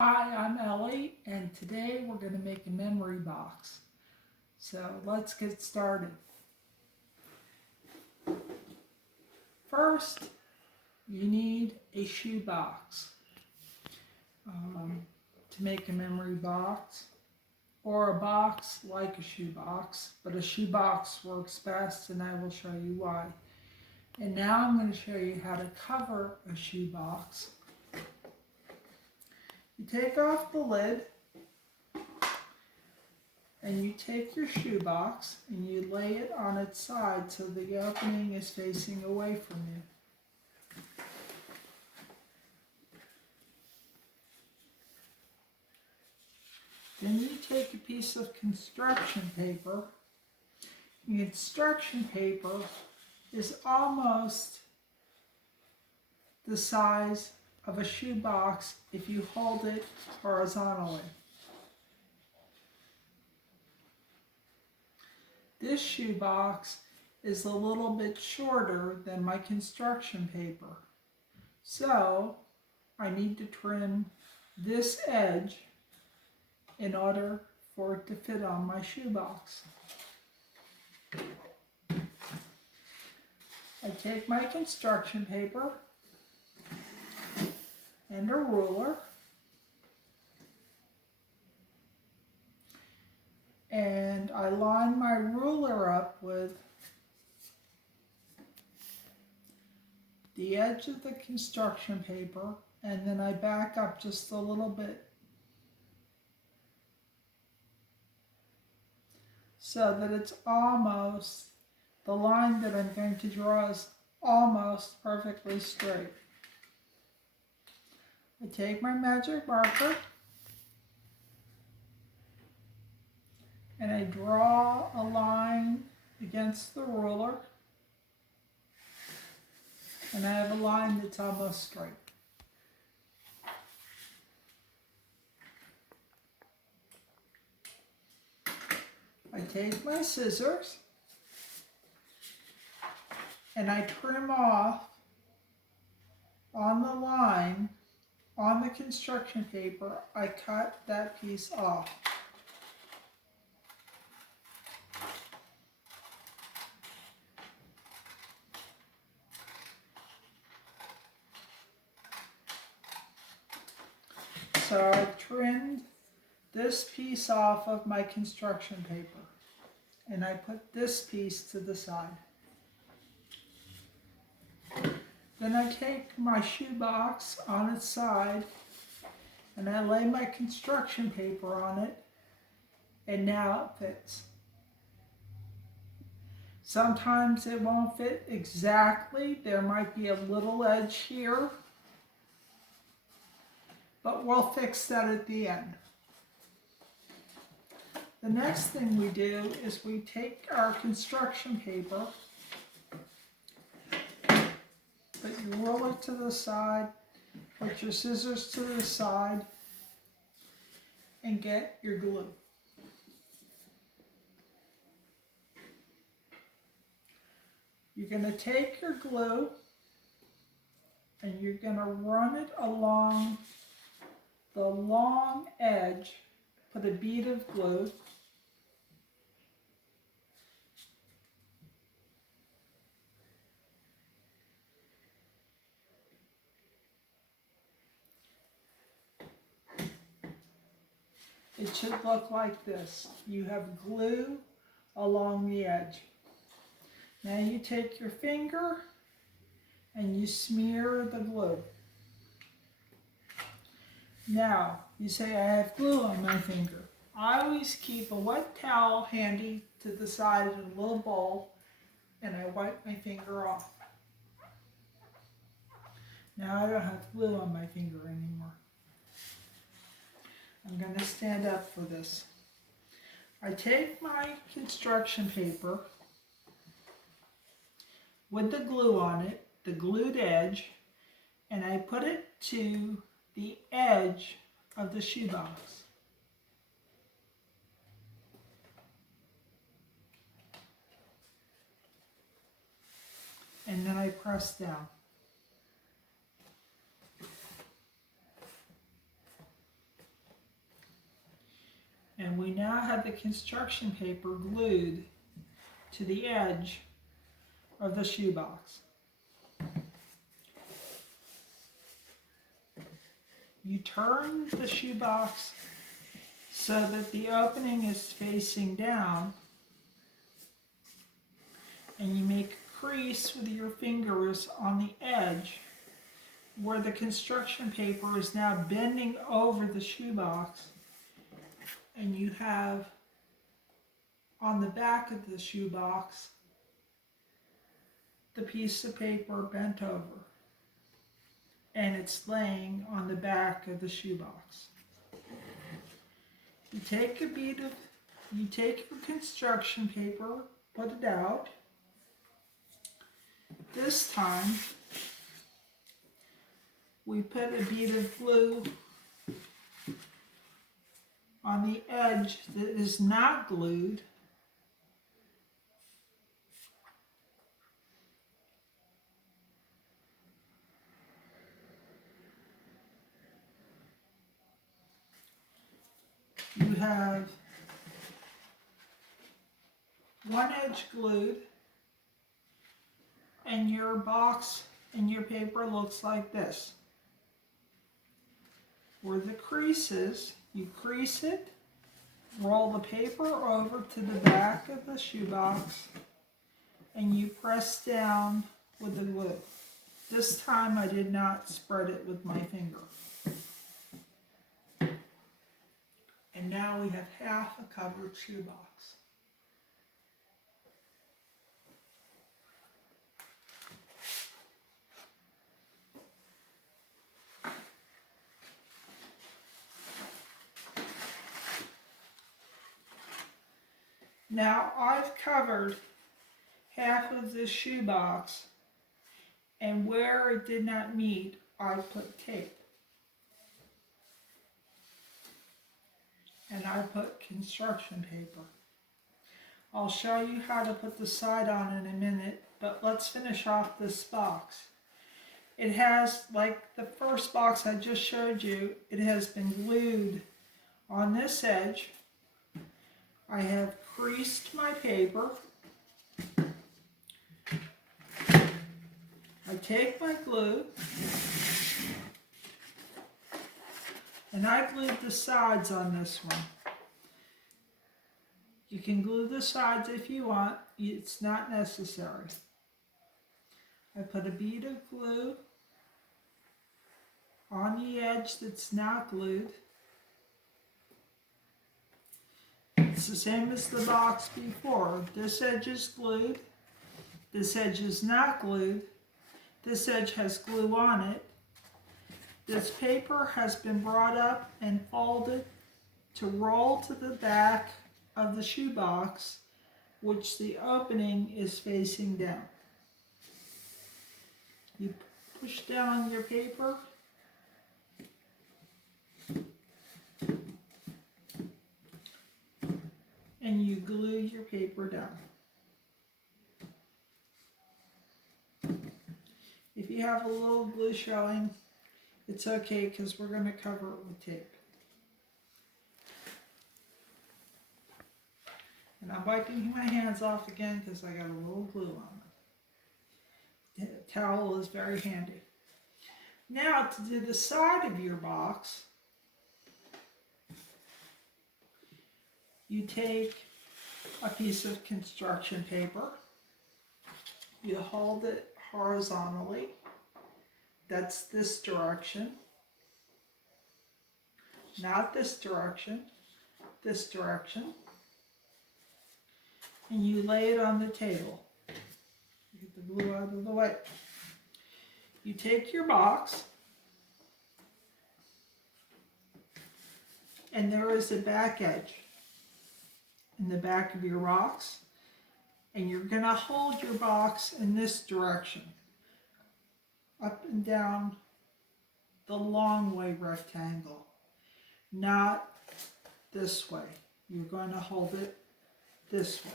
Hi, I'm Ellie, and today we're going to make a memory box. So let's get started. First, you need a shoe box to make a memory box, or a box like a shoe box, but a shoe box works best, and I will show you why. And now I'm going to show you how to cover a shoe box. You take off the lid, and you take your shoe box and you lay it on its side so the opening is facing away from you. Then you take a piece of construction paper. The construction paper is almost the size of a shoe box if you hold it horizontally. This shoe box is a little bit shorter than my construction paper. So I need to trim this edge in order for it to fit on my shoe box. I take my construction paper and a ruler, and I line my ruler up with the edge of the construction paper, and then I back up just a little bit so that it's almost, the line that I'm going to draw is almost perfectly straight. I take my magic marker and I draw a line against the ruler, and I have a line that's almost straight. I take my scissors and I trim off on the line on the construction paper. I cut that piece off. So I trimmed this piece off of my construction paper, and I put this piece to the side. Then I take my shoe box on its side and I lay my construction paper on it, and now it fits. Sometimes it won't fit exactly. There might be a little edge here, but we'll fix that at the end. The next thing we do is we take our construction paper, put your ruler to the side, put your scissors to the side, and get your glue. You're going to take your glue and you're going to run it along the long edge. Put a bead of glue. It should look like this. You have glue along the edge. Now you take your finger and you smear the glue. Now, you say, I have glue on my finger. I always keep a wet towel handy to the side of a little bowl, and I wipe my finger off. Now I don't have glue on my finger anymore. I'm going to stand up for this. I take my construction paper with the glue on it, the glued edge, and I put it to the edge of the shoe box. And then I press down. And we now have the construction paper glued to the edge of the shoebox. You turn the shoebox so that the opening is facing down, and you make a crease with your fingers on the edge where the construction paper is now bending over the shoebox, and you have on the back of the shoebox the piece of paper bent over, and it's laying on the back of the shoebox. You take your construction paper, put it out. This time, we put a bead of glue on the edge that is not glued. You have one edge glued, and your box and your paper looks like this. Where the crease is, you crease it, roll the paper over to the back of the shoebox, and you press down with the glue. This time I did not spread it with my finger. And now we have half a covered shoebox. Now I've covered half of this shoebox, and where it did not meet, I put tape. And I put construction paper. I'll show you how to put the side on in a minute, but let's finish off this box. It has, like the first box I just showed you, it has been glued on this edge. I have creased my paper. I take my glue, and I glued the sides on this one. You can glue the sides if you want, it's not necessary. I put a bead of glue on the edge that's not glued. It's the same as the box before. This edge is glued, this edge is not glued, this edge has glue on it. This paper has been brought up and folded to roll to the back of the shoebox, which the opening is facing down. You push down your paper, and you glue your paper down. If you have a little glue showing, it's okay because we're going to cover it with tape. And I'm wiping my hands off again because I got a little glue on them. The towel is very handy. Now to do the side of your box, you take a piece of construction paper, you hold it horizontally, that's this direction, not this direction, and you lay it on the table. Get the glue out of the way. You take your box, and there is a back edge in the back of your box, and you're going to hold your box in this direction, up and down the long way rectangle, not this way. You're going to hold it this way.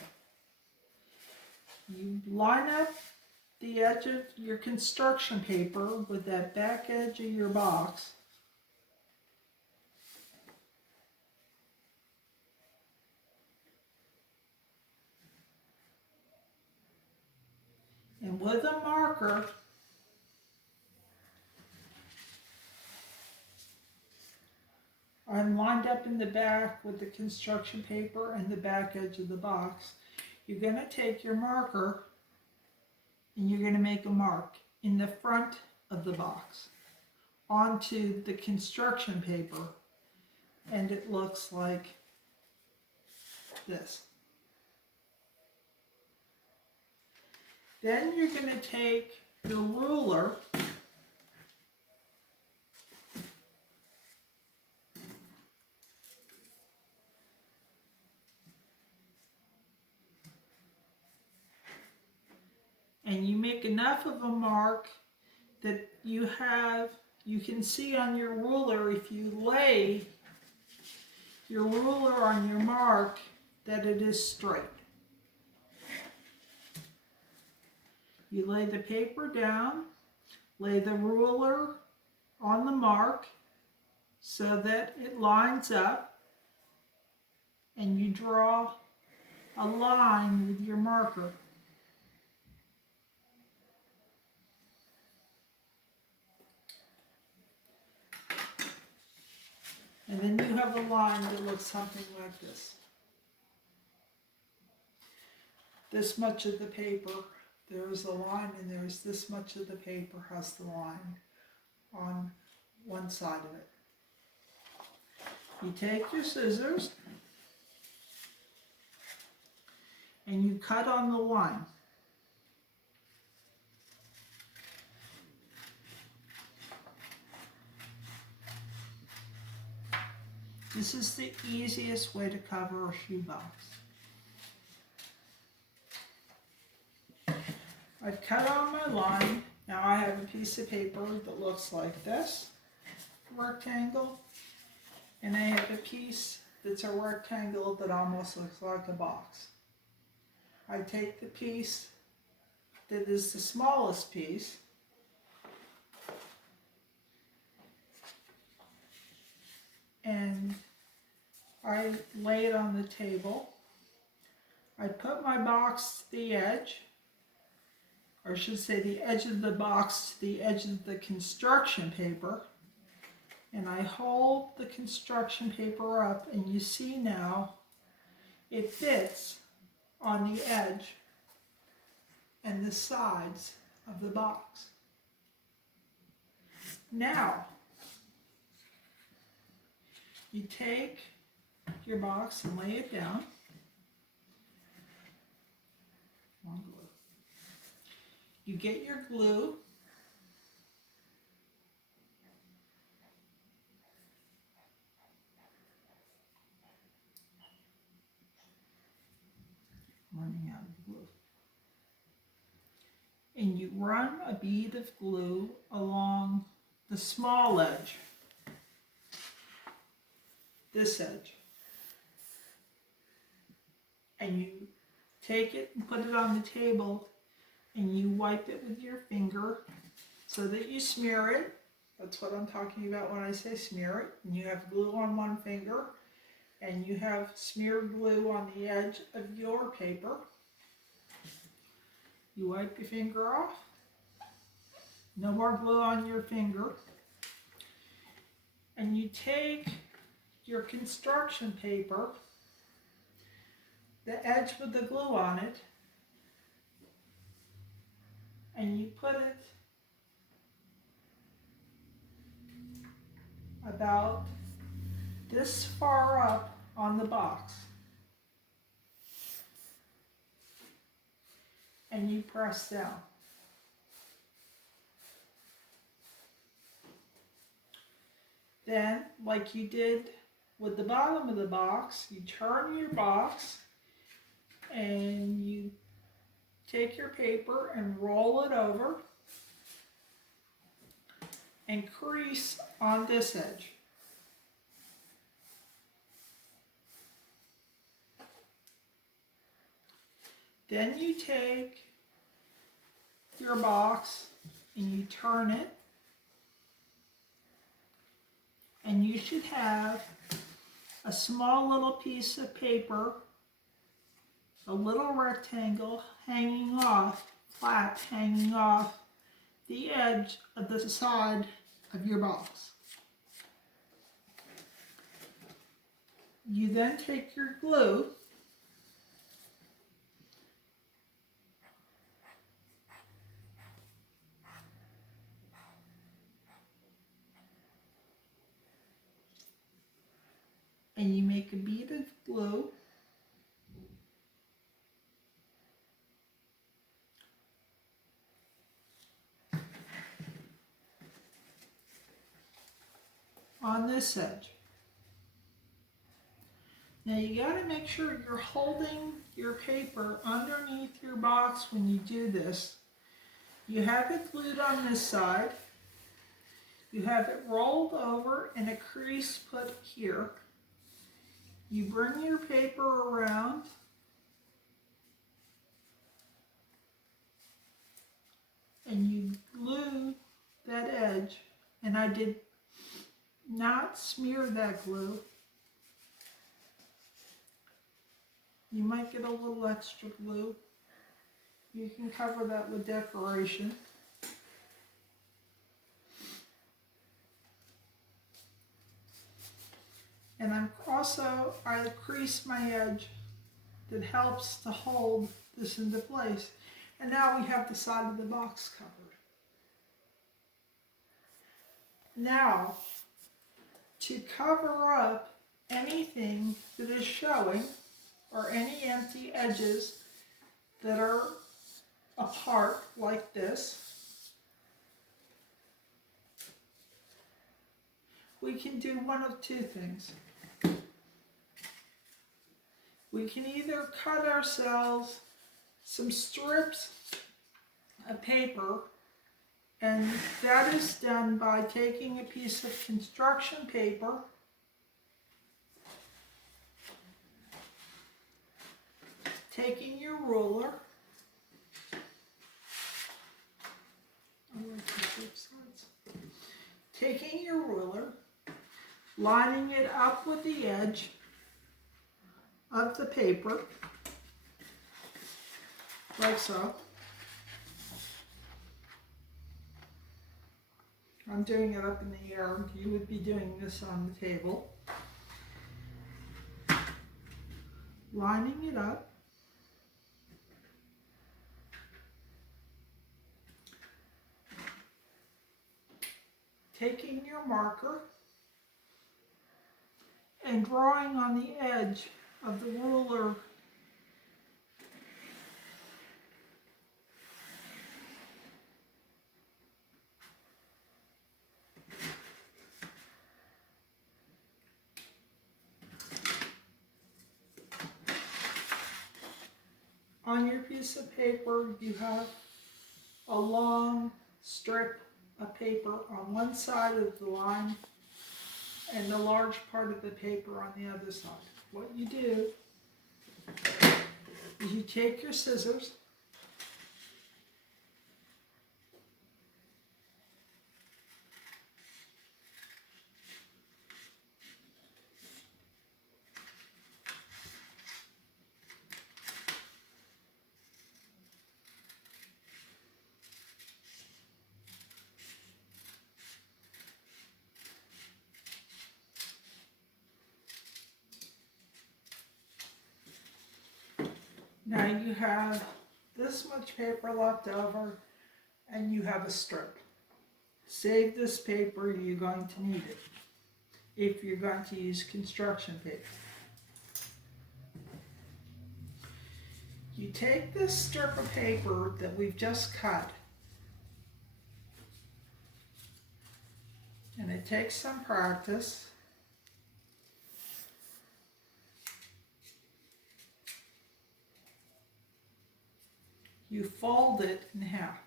You line up the edge of your construction paper with that back edge of your box, And with a marker, I'm lined up in the back with the construction paper and the back edge of the box. You're going to take your marker and you're going to make a mark in the front of the box onto the construction paper, and it looks like this. Then you're going to take your ruler and you make enough of a mark that you can see on your ruler, if you lay your ruler on your mark, that it is straight. You lay the paper down, lay the ruler on the mark so that it lines up, and you draw a line with your marker. And then you have a line that looks something like this. This much of the paper, there's a line, and there's this much of the paper has the line on one side of it. You take your scissors and you cut on the line. This is the easiest way to cover a shoebox. I've cut on my line. Now I have a piece of paper that looks like this, rectangle, and I have a piece that's a rectangle that almost looks like a box. I take the piece that is the smallest piece, and I lay it on the table. I put my box to the edge, or I should say the edge of the box to the edge of the construction paper, and I hold the construction paper up, and you see now it fits on the edge and the sides of the box. Now, you take your box and lay it down. You get your glue. Running out of glue. And you run a bead of glue along the small edge, this edge. And you take it and put it on the table, and you wipe it with your finger so that you smear it. That's what I'm talking about when I say smear it. And you have glue on one finger, and you have smeared glue on the edge of your paper. You wipe your finger off. No more glue on your finger. And you take your construction paper, the edge with the glue on it, and you put it about this far up on the box. And you press down. Then, like you did with the bottom of the box, you turn your box and you take your paper and roll it over and crease on this edge. Then you take your box and you turn it, and you should have a small little piece of paper, a little rectangle hanging off flat hanging off the edge of the side of your box. You then take your glue and you make a bead of glue on this edge. Now you got to make sure you're holding your paper underneath your box when you do this. You have it glued on this side. You have it rolled over and a crease put here. You bring your paper around and you glue that edge. And I did not smear that glue. You might get a little extra glue. You can cover that with decoration. And I crease my edge that helps to hold this into place. And now we have the side of the box covered. Now, to cover up anything that is showing or any empty edges that are apart like this, we can do one of two things. We can either cut ourselves some strips of paper, and that is done by taking a piece of construction paper taking your ruler, taking your ruler, lining it up with the edge of the paper, like so. I'm doing it up in the air. You would be doing this on the table. Lining it up. Taking your marker and drawing on the edge of the ruler on your piece of paper. You have a long strip of paper on one side of the line and a large part of the paper on the other side. What you do is you take your scissors now you have this much paper left over and you have a strip. Save this paper, you're going to need it if you're going to use construction paper. You take this strip of paper that we've just cut, and it takes some practice. You fold it in half.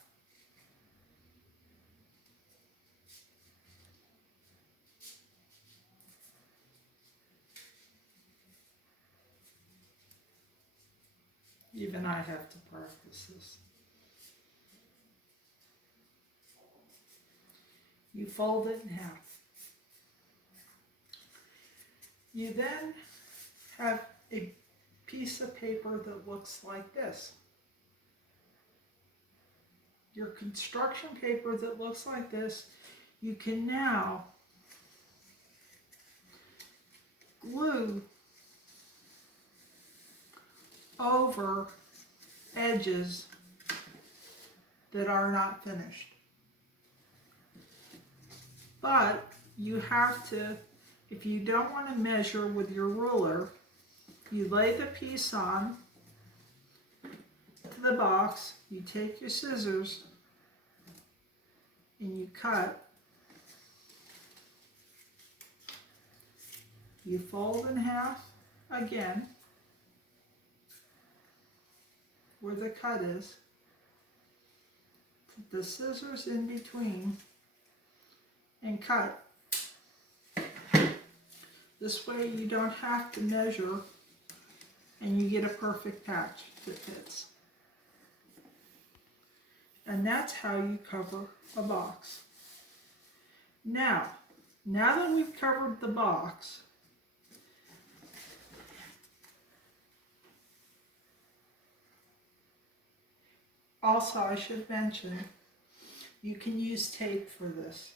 Even I have to practice this. You fold it in half. You then have a piece of paper that looks like this. your construction paper that looks like this, you can now glue over edges that are not finished. But you have to, if you don't want to measure with your ruler, you lay the piece on to the box, you take your scissors, and you cut. You fold in half again, where the cut is. Put the scissors in between and cut. This way you don't have to measure and you get a perfect patch that fits. And that's how you cover a box. Now that we've covered the box, also I should mention, you can use tape for this.